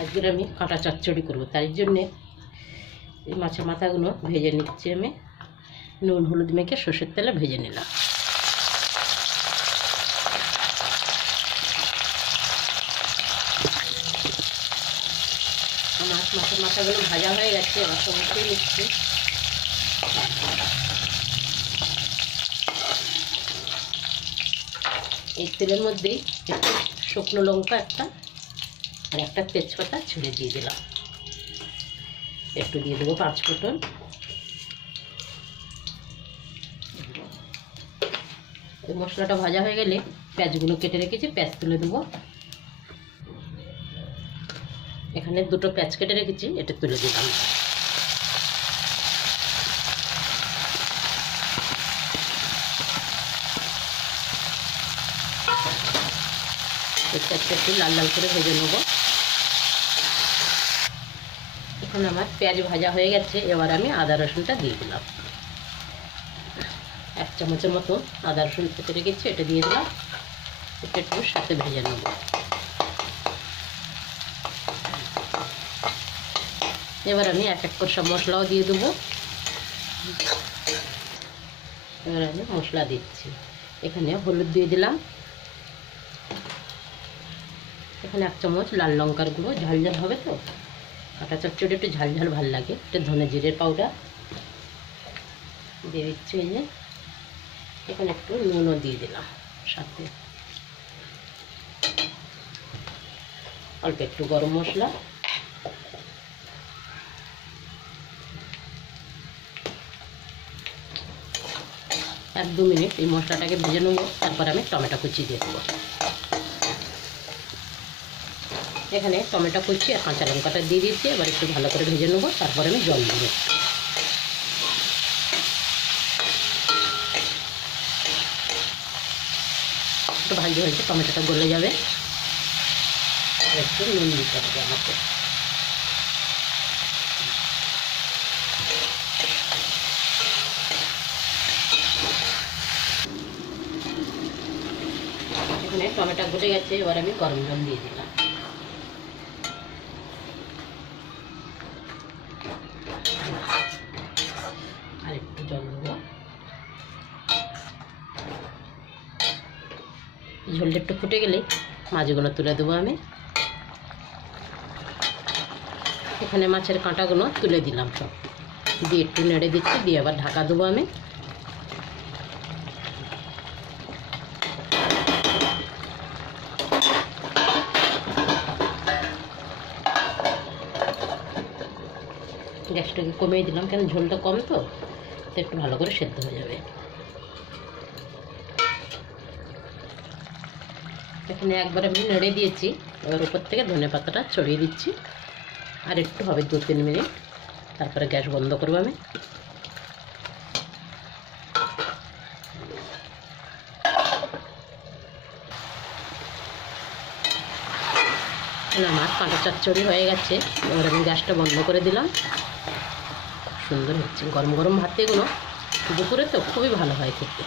আজকে আমি কাঁটা চচ্চড়ি করবো, তাই জন্যে এই মাছের মাথাগুলো ভেজে নিচ্ছি। আমি নুন হলুদ মেখে সর্ষের তেলে ভেজে নিলাম। আমার মাছের মাথাগুলো ভাজা হয়ে গেছে, এবার সব উঠিয়ে নিচ্ছি। এই তেলের মধ্যেই একটু শুকনো লঙ্কা একটা আর একটা তেজপাতা ছিঁড়ে দিয়ে দিলাম। একটু দিয়ে দেবো 5 ফোঁটন। এই মশলাটা ভাজা হয়ে গেলে পেঁয়াজগুলো কেটে রেখেছি, পেঁয়াজ তুলে দেবো। এখানে 2টো পেঁয়াজ কেটে রেখেছি, এটা তুলে দিলাম। পেঁয়াজটা একটু লাল লাল করে ভেজে নেব। এখন আমার পেঁয়াজ ভাজা হয়ে গেছে, এবার আমি আদা রসুনটা দিয়ে দিলাম। 1 চামচের মতো আদা রসুন কেটে রেখেছি, এটা দিয়ে দিলাম। এটা একটু সাথে ভেজে নেব। এবার আমি এক করে সব মশলাও দিয়ে দেবো। এবার আমি মশলা দিচ্ছি। এখানে হলুদ দিয়ে দিলাম। এখানে 1 চামচ লাল লঙ্কার গুঁড়ো, ঝাল ঝাল হবে তো, কাঁটা চচ্চড়ি একটু ঝাল ঝাল ভাল লাগে। একটু ধনে জিরের পাউডার দিয়ে দিচ্ছি। এই যে এখানে একটু নুনও দিয়ে দিলাম সাথে, অল্প একটু গরম মশলা। এক 2 মিনিট এই মশলাটাকে ভেজে নেবো, তারপর আমি টমেটো কুচি দিয়ে দেবো। এখানে টমেটো কুচি আর কাঁচা লঙ্কাটা দিয়ে দিচ্ছি। এবার একটু ভালো করে ভেজে নেবো, তারপর আমি জল দেবো। একটু ভাজি হয়েছে, টমেটোটা গলে যাবে। একটু নুন দিতে হবে আমাকে। এখানে টমেটো গলে গেছে, এবার আমি গরম জল দিয়ে দিলাম। আর একটু জল দেবো। ঝোলটা একটু ফুটে গেলে মাছগুলো তুলে দেবো আমি। এখানে মাছের কাঁটাগুলো তুলে দিলাম সব, দিয়ে একটু নেড়ে দিচ্ছি, দিয়ে আবার ঢাকা দেবো আমি। গ্যাসটাকে কমিয়ে দিলাম, কেন ঝোলটা কম তো একটু ভালো করে সেদ্ধ হয়ে যাবে। এখানে একবার আমি নেড়ে দিয়েছি, এবার উপর থেকে ধনে পাতাটা ছড়িয়ে দিচ্ছি। আর একটু হবে 2-3 মিনিট, তারপরে গ্যাস বন্ধ করবো আমি। আমার কাঁটা চচ্চড়ি হয়ে গেছে, এবার আমি গ্যাসটা বন্ধ করে দিলাম। সুন্দর হচ্ছে, গরম গরম ভাতে এগুলো দুপুরে তো খুবই ভালো হয় খেতে।